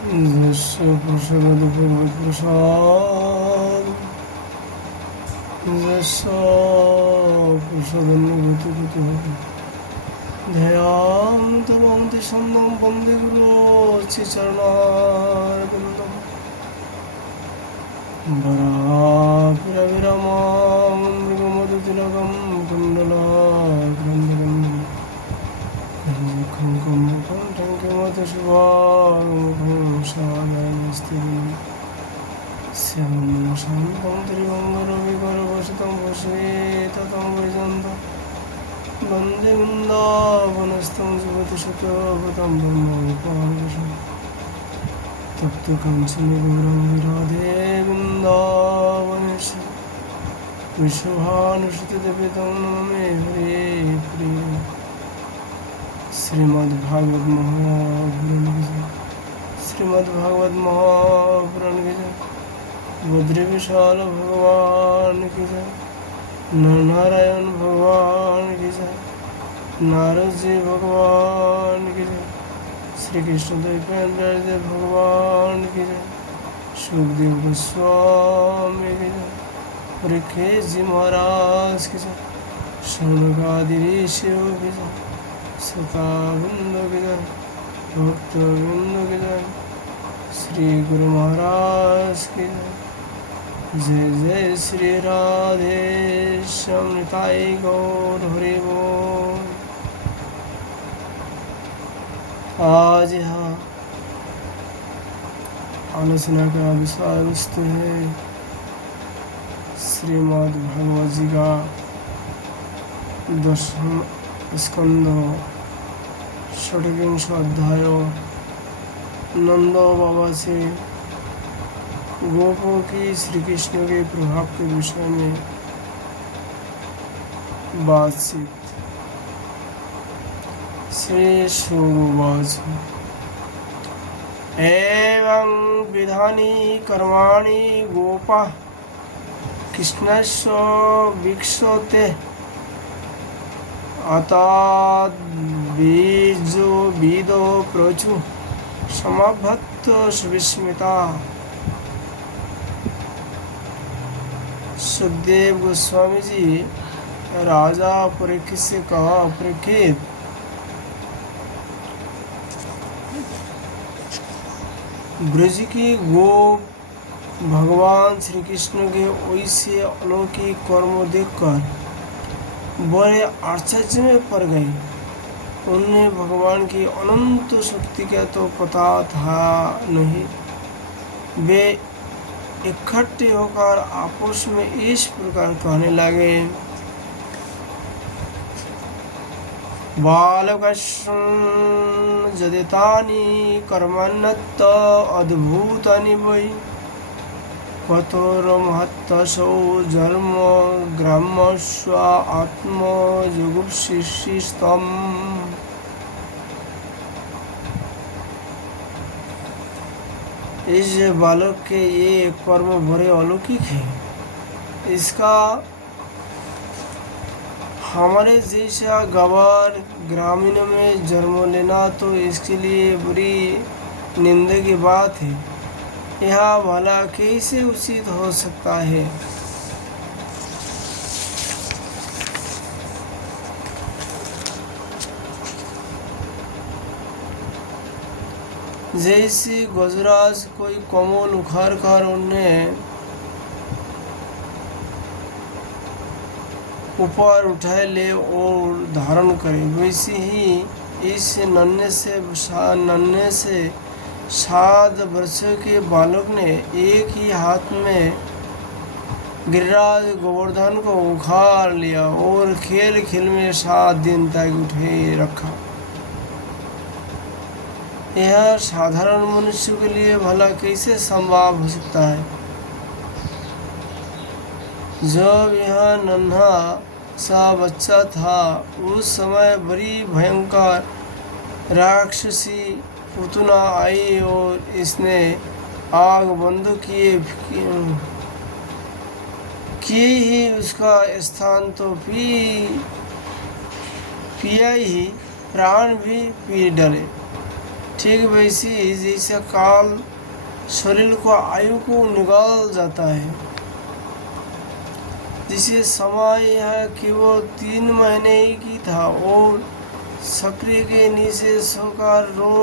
যস্য প্রসাদ যস্য প্রসাদান্নভূতিভূতি ধ্যায়ান্ত বন্দি সন্ধ্যম বন্দে গুরু চরণারবিন্দম বরাবিরাবিরামাং মৃগমধুতিলকম কুণ্ডলাগ্রন্থকম খঙ্কম কণ্ঠঙ্কিমধুশুভাং সায়নস্তি শ্যামং শান্तं ত্রিভঙ্গরবিকরবসিतं ভূষিতং বৈজয়ন্तं वन्दे वृन्दावनस्थं जुगतिशतपथं ब्रह्मोपासं तप्तकाञ्चन गौरं राधे वृन्दावनेश्वरि विश्वभानुसुतदेवतं नमामि हरे प्रिय श्रीमद्भागवत महापुराण की जय श्रीमद्भागवत महापुराण की जय बद्री विशाल भगवान की जय नारायण भगवान की जय नारद जी भगवान की जय श्री कृष्ण देवेंद्र जी भगवान की जय सुखदेव गोस्वामी की जय परीक्षित जी महाराज की जय शौनकादि ऋषियों की जय सताविंद की जय भक्तविंद की जय श्री गुरु महाराज की जय जय जय श्री राधे श्याम निताई गौर हरि बोल। आज यहाँ आलोचना का विषय वस्तु है श्रीमद् भागवत जी का 10वां स्कंद 6वां अध्याय नंद बाबा से गोपों की श्री कृष्ण के प्रभाव के विषय में बातचीत। श्री शुरुवाच एवं विधानि कर्माणि गोपा कृष्णस्य वीक्षते अताद्बीजो विदो प्रचु समाभक्त सुविस्मिता। सुखदेव गोस्वामी जी राजा परीक्षित से कहा, परीक्षित ब्रज की गोप भगवान श्री कृष्ण के वैसे अलौकिक कर्म देखकर बड़े आश्चर्य में पड़ गए। उन्हें भगवान की अनंत शक्ति का तो पता था नहीं। वे इकट्ठे होकर आपस में इस प्रकार कहने लगे, बालकस्म जदितानि कर्मण्यत अद्भुतानि वै कठोरमहत्तसौ जन्म ग्रामस्व आत्मजुगुप्सितम्। इस बालक के ये कर्म बड़े अलौकिक है। इसका हमारे जैसा गवार ग्रामीणों में जन्म लेना तो इसके लिए बड़ी निंदा की बात है। यह भला कैसे उचित हो सकता है। जैसे गजराज कोई कमल उखाड़ कर उन्हें ऊपर उठा ले और धारण करे, वैसे ही इस नन्हे से 7 वर्षों के बालक ने एक ही हाथ में गिरिराज गोवर्धन को उखाड़ लिया और खेल खेल में 7 दिन तक उठे रखा। यह साधारण मनुष्य के लिए भला कैसे संभव हो सकता है। जब यह नन्हा सा बच्चा था उस समय बड़ी भयंकर राक्षसी पुतना आई और इसने आग बंद किए ही उसका स्थान तो पिया ही प्राण भी पी डले। ठीक वैसी जैसे काल शरीर को आयु को निकाल जाता है। जिसे समय यह केवल 3 महीने ही की था और सक्रिय के नीचे सोकर रो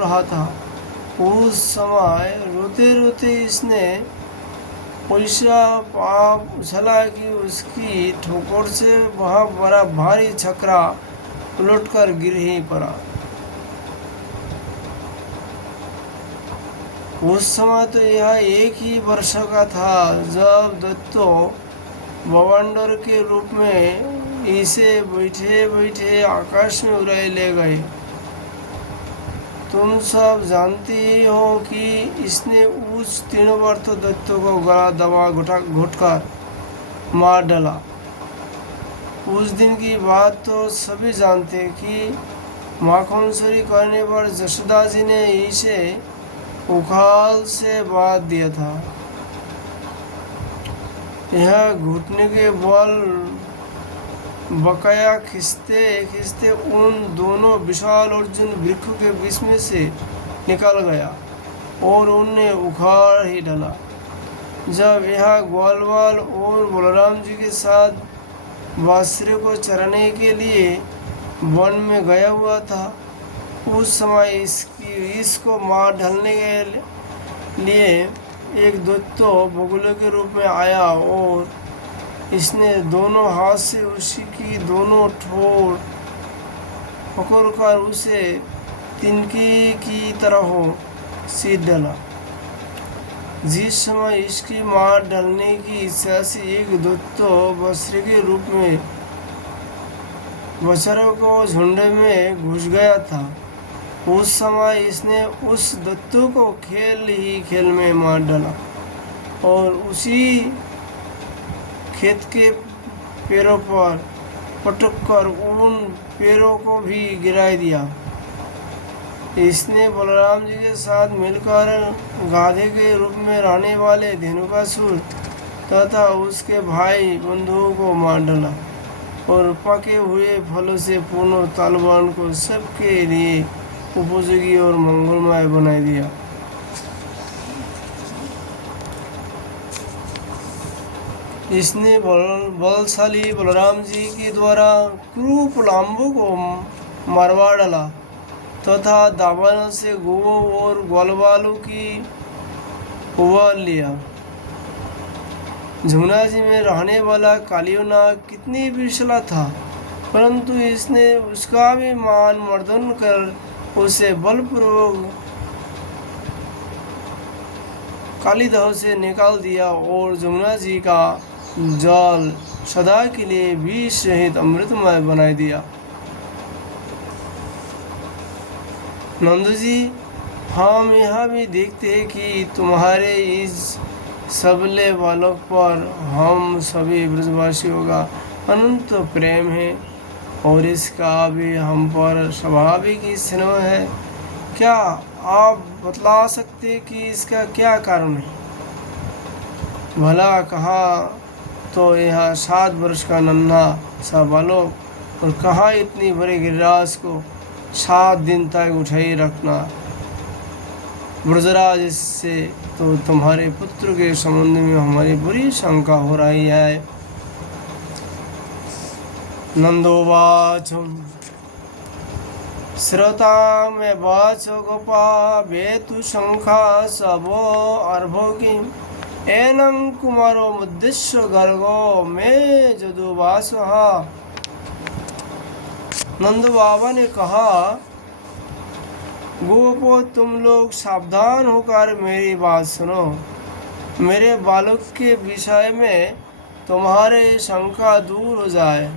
रहा था। उस समय रोते रोते इसने पैसा पाप उछला कि उसकी ठोकर से वह बड़ा भारी छकरा उलटकर गिर ही पड़ा। उस समय तो यह 1 ही वर्ष का था जब दत्तो बवंडर के रूप में इसे बैठे बैठे आकाश में उड़ाए ले गए। तुम सब जानते ही हो कि इसने उस 3 वर्ष दत्तो को गला दबा घुटकर मार डाला। उस दिन की बात तो सभी जानते कि माखन चोरी करने पर जसोदा जी ने इसे उखाल से बांध दिया था। यह घुटने के बल बकाया खींचते खींचते उन दोनों विशाल अर्जुन वृक्षों के बीच में से निकल गया और उन्हें उखाड़ ही डाला। जब यह ग्वालवाल और बलराम जी के साथ बासुरी को चराने के लिए वन में गया हुआ था, उस समय इसको मार डालने के लिए एक दैत्य बगुले के रूप में आया और इसने दोनों हाथ से उसकी दोनों ठोर पकड़कर उसे तिनकी की तरह सीध डाला। जिस समय इसकी मार डालने की इच्छा से एक दैत्य बासुरी के रूप में बछड़ों को झुंड में घुस गया था, उस समय इसने उस दत्तू को खेल ही खेल में मार डाला और उसी खेत के पैरों पर पटक कर उन पैरों को भी गिरा दिया। इसने बलराम जी के साथ मिलकर गाधे के रूप में रहने वाले धेनुकासुर तथा उसके भाई बंधुओं को मार डाला और पके हुए फलों से पूर्ण तालवान को सबके लिए उपयोगी और मंगलमय बना दिया। इसने बलशाली बलराम जी के द्वारा क्रूप लाम्बू को मरवा डाला तथा दावानल से गो और ग्वालवालों की उबाल लिया। जमुना जी में रहने वाला कालियोनाग कितनी विशाल था, परंतु इसने उसका भी मान मर्दन कर उसे बलपूर्वक कालीदह से निकाल दिया और जमुना जी का जल सदा के लिए विष सहित अमृतमय बना दिया। नंदू जी, हम यह भी देखते हैं कि तुम्हारे इस सबले बालक पर हम सभी ब्रजवासियों का अनंत प्रेम है और इसका भी हम पर स्वाभाविक स्नेह है। क्या आप बतला सकते कि इसका क्या कारण है? भला कहा तो यह 7 वर्ष का नन्हा सा बालक और कहाँ इतनी बड़ी गिरिराज को 7 दिन तक उठाई रखना। ब्रजराज से तो तुम्हारे पुत्र के संबंध में हमारी बुरी शंका हो रही है। नंदोवाच श्रोता में वाच गोपा बेतु शंखा सबो अर्भोगी एनं कुमारो मुद्दिश्य गर्गो में जदुवास। नंद बाबा ने कहा, गोपो तुम लोग सावधान होकर मेरी बात सुनो। मेरे बालक के विषय में तुम्हारे शंका दूर हो जाए,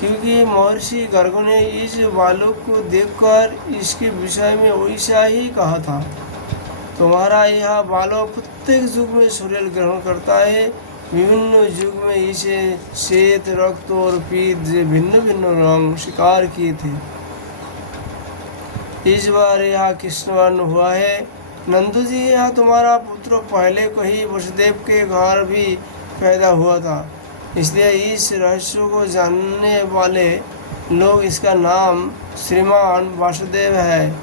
क्योंकि महर्षि गर्ग ने इस बालक को देखकर इसके विषय में वैसा ही कहा था। तुम्हारा यह बालक प्रत्येक युग में सूर्य ग्रहण करता है। विभिन्न युग में इसे श्वेत, रक्त और पीत भिन्न भिन्न रंग शिकार किए थे। इस बार यह कृष्णवर्ण हुआ है। नंदू जी, यह तुम्हारा पुत्र पहले को ही वसुदेव के घर भी पैदा हुआ था, इसलिए इस रहस्य को जानने वाले लोग इसका नाम श्रीमान वासुदेव है।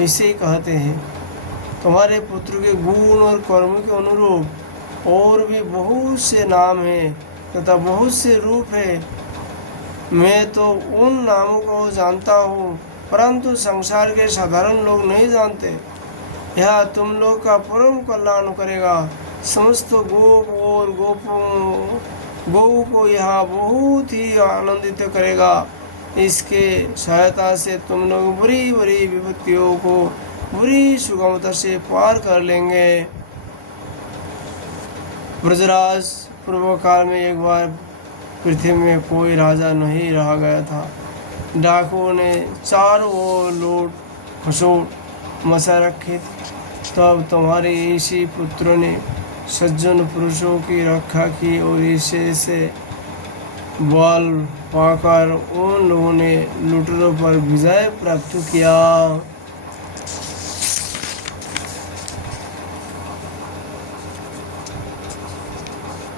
ऐसे ही कहते हैं। तुम्हारे पुत्र के गुण और कर्म के अनुरूप और भी बहुत से नाम हैं तथा बहुत से रूप है। मैं तो उन नामों को जानता हूँ, परंतु संसार के साधारण लोग नहीं जानते। यह तुम लोग का परम कल्याण करेगा। समस्त गोप और गौ को यह बहुत ही आनंदित करेगा। इसके सहायता से तुम लोग बड़ी बड़ी विपत्तियों को बड़ी सुगमता से पार कर लेंगे। ब्रजराज पूर्व काल में एक बार पृथ्वी में कोई राजा नहीं रह गया था। डाकुओं ने चारों ओर लूट खसोट मचा रखे थे। तब तुम्हारे इसी पुत्रों ने सज्जन पुरुषों की रक्षा की और इसे से बल पाकर उन लोगों ने लुटेरों पर विजय प्राप्त किया।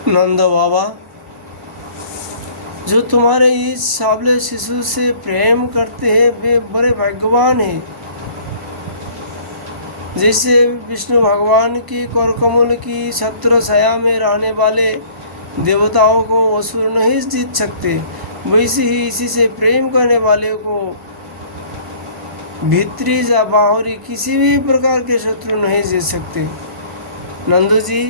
नंद बाबा, जो तुम्हारे इस साबले शिशु से प्रेम करते हैं वे बड़े भाग्यवान हैं। जैसे विष्णु भगवान की करकमल की छत्र छाया में रहने वाले देवताओं को असुर नहीं जीत सकते, वैसे ही इसी से प्रेम करने वाले को भीतरी या बाहरी किसी भी प्रकार के शत्रु नहीं जीत सकते। नंदू जी,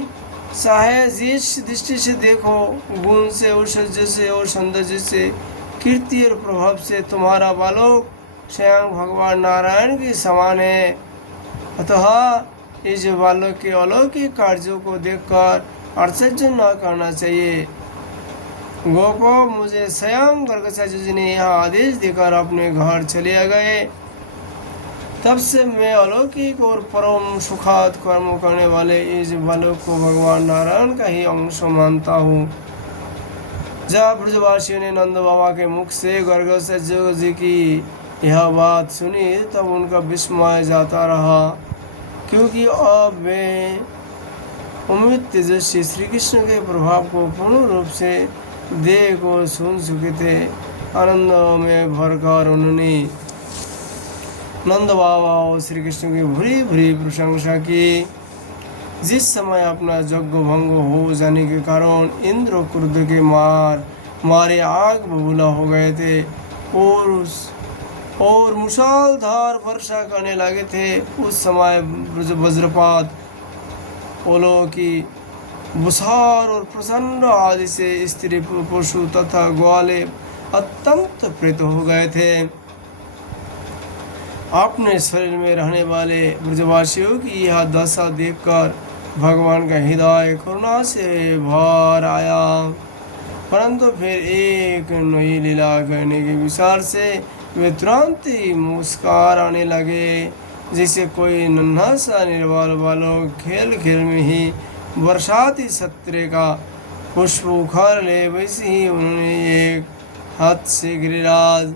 चाहे जिस दृष्टि से देखो, गुण से, औषधि से और सौंदर्य से, कीर्ति और प्रभाव से तुम्हारा बालक स्वयं भगवान नारायण के समान है। अतः इस बालक के अलौकिक कार्यों को देखकर आश्चर्य न करना चाहिए। गोपो, मुझे स्वयं गर्गचार्य जी ने यह आदेश देकर अपने घर चले गए। तब से मैं अलौकिक और परम सुखद कर्म करने वाले इस बालक को भगवान नारायण का ही अंश मानता हूँ। जब ब्रजवासियों ने नंद बाबा के मुख से गर्गचार्य जी की यह बात सुनी तब उनका विस्मय जाता रहा, क्योंकि अब वे अमित तेजस्वी श्री कृष्ण के प्रभाव को पूर्ण रूप से देख और सुन चुके थे। आनंद में भरकर उन्होंने नंद बाबा और श्री कृष्ण की भरी भरी प्रशंसा की। जिस समय अपना यज्ञ भंग हो जाने के कारण इंद्र क्रोध के मारे आग बबूला हो गए थे और मुसलधार वर्षा करने लगे थे, उस समय वज्रपात, ओलों की बुसार और प्रचंड आदि से स्त्री पशु तथा ग्वाले अत्यंत प्रेत हो गए थे। अपने शरीर में रहने वाले ब्रजवासियों की यह दशा देखकर भगवान का हृदय करुणा से भर आया, परंतु फिर एक नई लीला करने के विचार से वे तुरंत ही मुस्कुरा आने लगे। जैसे कोई नन्हा सा निर्बल बालक खेल खेल में ही बरसाती सत्र का पुष्प उखाड़ ले, वैसे ही उन्होंने एक हाथ से गिरिराज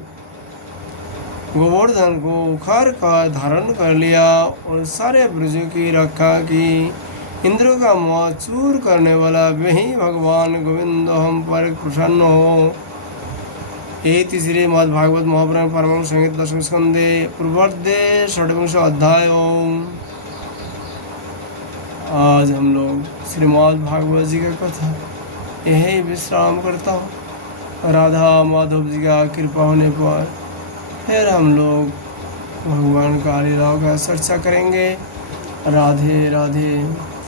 गोवर्धन को उखाड़ कर धारण कर लिया और सारे ब्रजों की रक्षा की। इंद्र का मोह चूर करने वाला वही भगवान गोविंद हम पर प्रसन्न हो। ये श्रीमद्भागवत महापुराण परमहंस संहित दशम स्कंदे पूर्वार्धे षड्विंश अध्याय। आज हम लोग श्रीमद्भागवत जी का कथा यही विश्राम करता हूँ। राधा माधव जी का कृपा होने पर फिर हम लोग भगवान का लीलाओं का चर्चा करेंगे। राधे राधे।